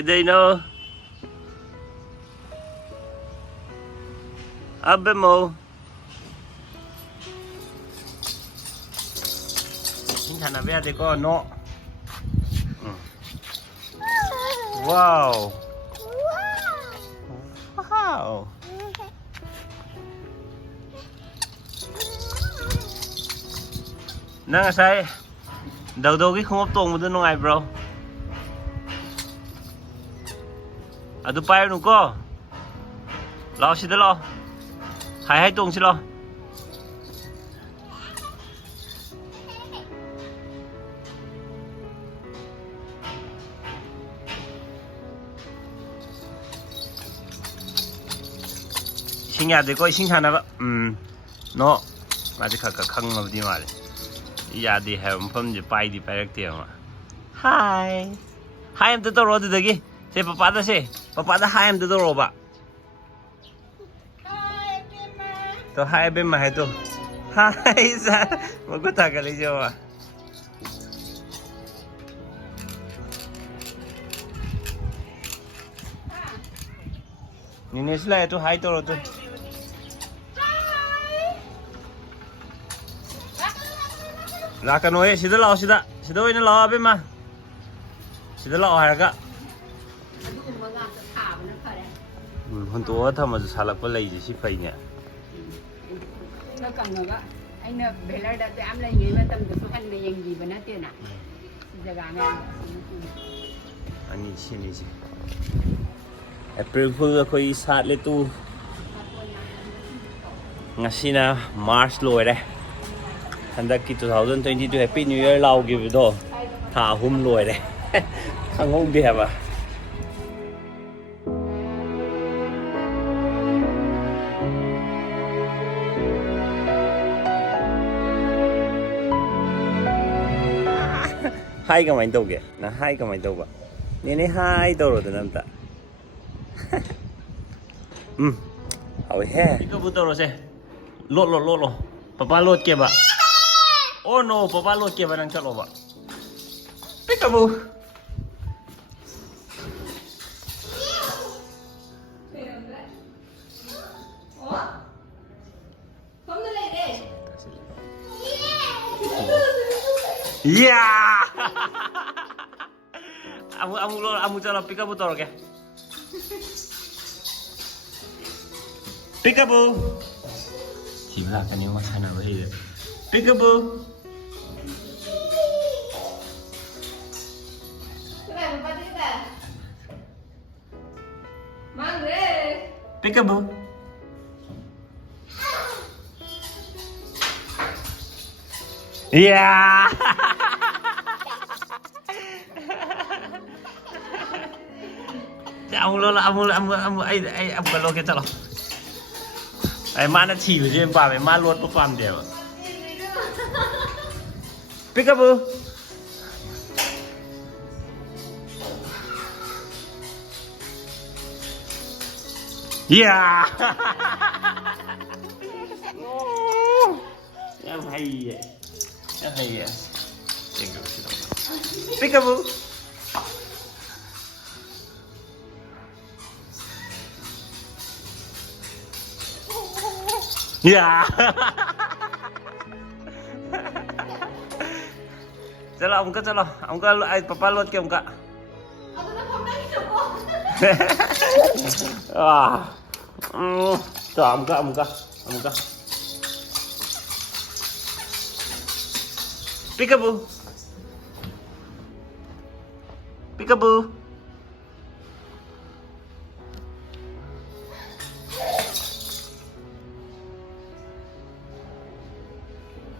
Kedeno. Abemo. Ini na bea de ko no. Wow. Wow. Nang asay. Daw ki khungop tong mo dun nung eyebrow. Adu payo nu ko. Lao si da lo. Hai tong si lo. Ising ya de ko ising sana ba. No. Maji khaka khang ma di ma le. Ya di ha mpham je pai di pai rak te ma. Hi. Hi am to ro de gi. Se papa da se. Papa da hi am to ro ba. To hi be ma hai to. Hi sa. Mo ko ta ka le jo ba. Ni ne sla to hi to ro to. Lakano eh, sida lao sida. Sida oi na lao abe ma. Sida lao haraga. Honto thama salak pa lai si fai nya. Na kangaga aina belar da te am lai ngi ma tam da su han be yang gi bana te na. Jaga na. Ani si ni si. April Fool khoi sat le tu. Ngasina March loire. Handaki 2022 Happy New Year lau gi do. Tha hum loire. Khangong de ba. Hai ka main tau ge na hai ka main tau ba ni ne hai tau ro da nam ta hau he iko bu tau ro se lo papa lot ke ba oh no papa lot ke ba nang chalo ba pikabu yeah amu chalo pikabu toro ke pikabu sibla kan yung masana ba hiya pikabu pikabu yeah amu ai amu kalau kita loh ai mana chỉ với riêng bà mày ma luôn có phạm đều Peekaboo yeah em hay vậy Peekaboo yeah chalo ông ka ai papa lot ke ông ka cho ông ka Peekaboo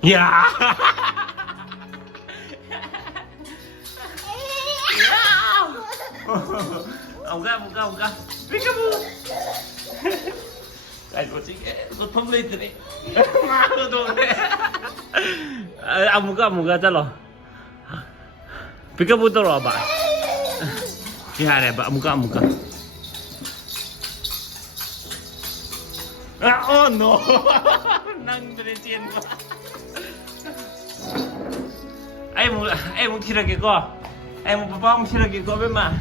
yeah ông ka Peekaboo ai có chị có thông lên thế này má đồ ông ka chalo Peekaboo to ro ba ki ha ne ba ông ka oh no nang dre chen ba ai muốn thi ra cái co em papa không thi ra cái co bên mà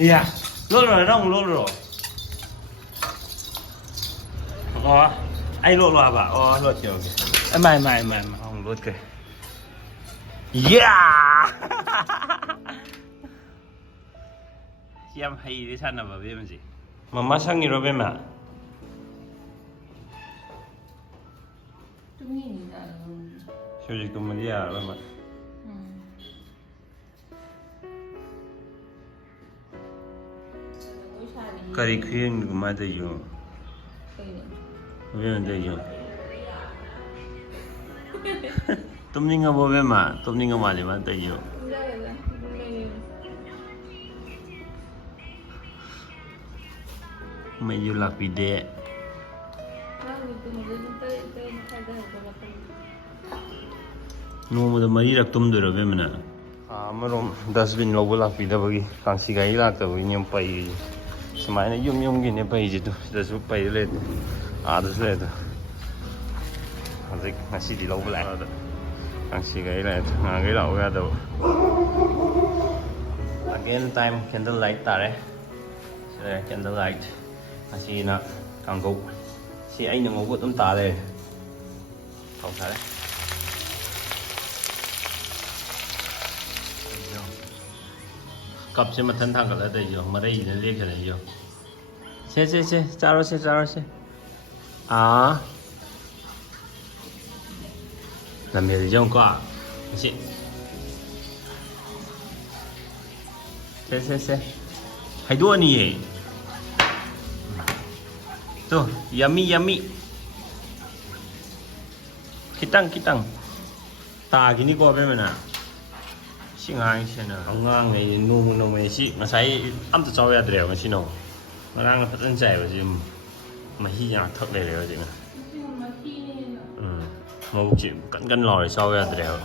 Iya, lốt rồi nó không lốt rồi. Ai lốt rồi bà? Lốt chưa kìa. Mày không lốt kìa. Yeah! Em hay đi săn nào vào bên gì? Mama sang nhiều bên mà. 솔직히 말이야, 얼마. Kari kuyên của mai đây rồi. Bên đây rồi. Tụm ninh ở bên mà, tụm ninh ở mà đi mai đây rồi. Mày yêu lạc bị đẻ. 노무도 머리락 tum들어 보면은 아무런 dustbin 로고 락비다 보기 강시가 일락다 보기 님 빠이 스마이나 юм용기네 빠이지도 다수 빠이래 아드스래도 아직 나시디 로고 라다 강시가 일래 나게 라오가도 again time candle light tare so candle light asina kanggo si ai nang ugot tare không tare cặp xem mà thân thằng cả là đây rồi mà đây nó liếc cái này rồi xe chào xe làm gì thì không có chị xe hay đua nè tuh yummy kitang ta gini ko apa mana singang sih ngang này nung này sih masai am tu cawai ada yang sih no orang peten cai macam masih yang thotเลยเลยจริงmau bukti kan lòi cawai ada yang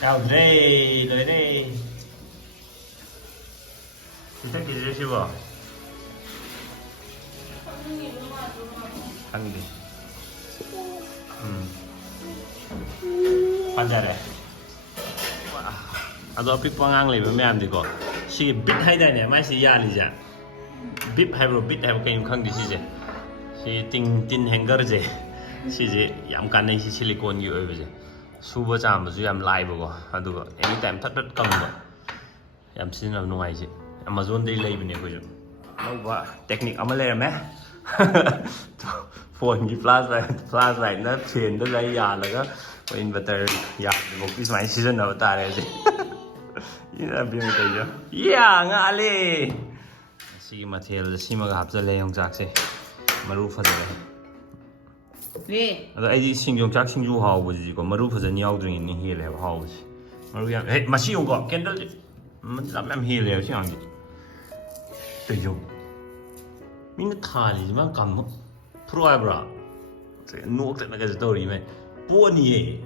chào đây tới đây kita kerja siapa 한개 반자래 아도 빅빵앙 리면 매암 되고 시 빅 하이다네 마시 야리자 빅 하이브로 빅 하이브 게임 칸디 시제 시 띵 행거제 시제 얌간네 시 실리콘 유 어버제 수버 잠부주 얌 라이브고 아두고 애니타임 탁탁 깜고 얌 시는 누가이지 아마존 데이 레이브네 그죠 뭐가 테크닉 아마 레라메 phone cái flash này nó truyền tới đây giờ là có inverter giờ một cái máy season nào ta đây gì như là biến cái gì yeah ngã đi xí mà theo xí mà gặp ra lấy ông chắc gì mà rú phát rồi 왜? cái gì sinh dụng chắc sinh dụng hào gì có mà rú phát rồi nhau rồi nhìn hiểu là hào gì mà rú vậy mà sử dụng có candle mình làm em hiểu là chứ gì tự dùng mình thà gì mà cầm 프로야 브라 누옥된 게 스토리 매 뽀니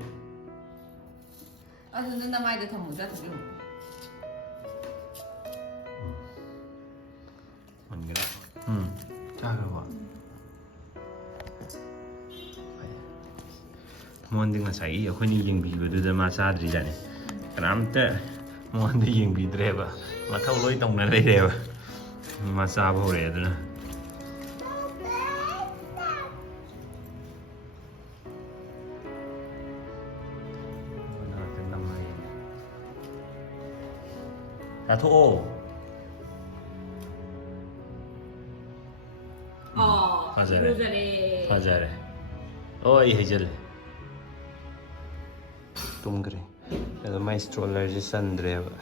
아 저는 나 마이드 더 모자 지금 뭔가 작아 봐 뭔가 사이 여건이 잉비거든 마사드리잖아 그럼때 뭔가 잉비드래봐 마타 올로이 동네 레래봐 마사 보래더라 야 토. 맞아래. 어이 해질. tum kre. Ada mai stroller ji sandre ba.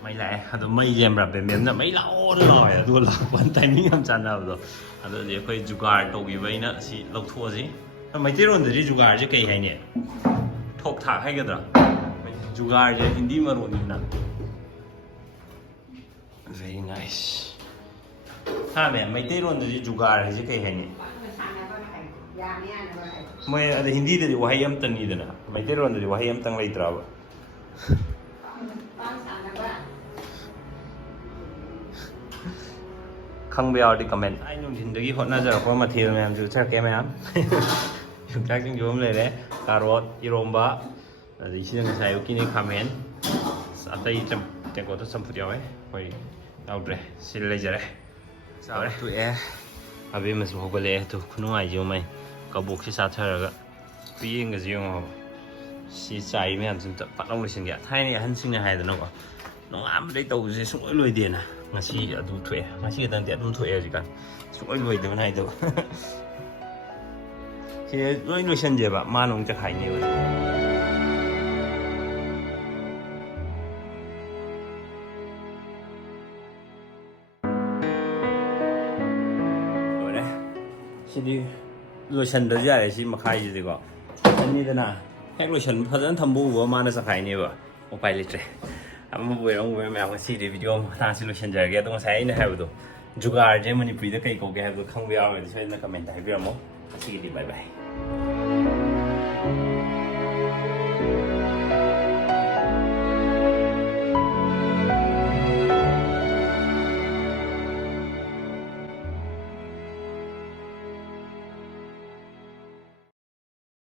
Mai lại, ada mai jam rap be mem na mai lao loi adu la one timing am chan na do. Ada je khoi jugaad to gi bai na si lok tho ji. Mai te ron de ji jugaad je kai hai ne. Thok thak hai ga da. Jugaad je hindi ma ron ni na. Very nice. Ha mẹ mấy tết luôn rồi jugaad hay chứ cái hành mày ở Hindi thì wahay am tan đi đó mấy tết luôn rồi wahay am tăng lấy trao không bao đi comment anh nhung Hindi hot na giờ có mà thiêu mẹ em chú chắc em ꯌꯣꯡꯆꯥꯛ ꯁꯤꯡꯖꯨ ꯑꯃ ꯂꯩꯔꯦ carrot ꯏꯔꯣꯝꯕ ꯑꯗꯒꯤ ꯁꯤꯗ ꯉꯁꯥꯏ ꯑꯌꯨꯛꯀꯤꯅꯤ ꯈꯥꯃꯦꯟ ꯑꯇꯩ ꯇꯦꯡꯀꯣꯠꯇ ꯆꯝꯐꯨꯠ ꯌꯥꯎꯋꯦ ꯑꯩꯈꯣꯏ ꯌꯥꯎꯗ꯭ꯔꯦ ꯁꯤ ꯂꯩꯖꯔꯦ ꯆꯥꯔꯦ ꯇꯣꯛꯑꯦ ꯑꯕꯦꯝꯃꯁꯨ ꯍꯧꯒꯠꯂꯛꯑꯦ ꯑꯗꯨ ꯈꯨꯅꯨꯡꯉꯥꯏꯁꯦ ꯃꯩ ꯀꯕꯣꯛꯁꯦ ꯆꯥꯊꯔꯒ ꯌꯦꯡꯒꯁꯦ ꯌꯦꯡꯉꯣ ꯁꯤ ꯆꯥꯏ ꯃꯌꯥꯝꯁꯤ ꯑꯝꯇ ꯄꯠꯂꯥꯎ ꯂꯣꯏꯁꯤꯟꯒꯦ ꯊꯥꯏꯅꯒꯤ ꯑꯍꯟꯁꯤꯡꯅ ꯍꯥꯏꯗꯅꯀꯣ ꯅꯣꯡꯉꯥꯟꯕꯗꯩ ꯇꯧꯕꯁꯦ ꯁꯨꯡꯂꯣꯏ ꯂꯣꯏꯗꯦꯅ ꯉꯁꯤ ꯑꯗꯨ ꯊꯣꯛꯑꯦ ꯉꯁꯤ ꯈꯛꯇꯪꯗꯤ ꯑꯗꯨꯝ ꯊꯣꯛꯑꯦ ꯍꯧꯖꯤꯛꯀꯥꯟ ꯁꯨꯡꯂꯣꯏ ꯂꯣꯏꯗꯕ ꯅꯥꯏꯗꯕ ꯁꯤ ꯂꯣꯏ ꯂꯣꯏꯁꯟꯖꯦꯕ ꯃꯥꯅ ꯑꯃꯨꯛ ꯆꯈꯥꯏꯅꯦꯕ ꯂꯣꯏꯔꯦ ꯁꯤꯗꯤ ꯂꯣꯏꯁꯟꯗ꯭ꯔꯁꯨ ꯌꯥꯔꯦ ꯁꯤ ꯃꯈꯥꯏꯁꯤꯗꯤꯀꯣ ꯂꯣꯏꯁꯟꯅꯤꯗꯅ ꯍꯦꯛ ꯂꯣꯏꯁꯟꯕ ꯐꯖꯅ ꯊꯝꯕ ꯎꯕ ꯃꯥꯅ ꯆꯈꯥꯏꯅꯦꯕ ꯎꯄꯥꯏ ꯂꯩꯇ꯭ꯔꯦ ꯑꯃꯕꯨ ꯑꯣꯏꯔꯝ ꯃꯌꯥꯝ ꯉꯁꯤꯗꯤ ꯚꯤꯗꯤꯑꯣ ꯃꯇꯥꯡꯁꯤ ꯂꯣꯏꯁꯤꯟꯖꯔꯒꯦ ꯑꯗꯣ ꯉꯁꯥꯏ ꯑꯩꯅ ꯍꯥꯏꯕꯗꯣ ꯖꯨꯒꯥꯔꯁꯦ ꯃꯅꯤꯄꯨꯔꯤꯗ ꯀꯩ ꯀꯧꯒꯦ ꯍꯥꯏꯕꯗꯣ ꯈꯪꯕ ꯌꯥꯎꯔꯒꯗꯤ ꯁꯣꯏꯗꯅ ꯀꯃꯦꯟꯇ ꯍꯥꯏꯕꯤꯔꯝꯃꯣ ꯉꯁꯤꯒꯤꯗꯤ ꯕꯥꯏ ꯕꯥꯏ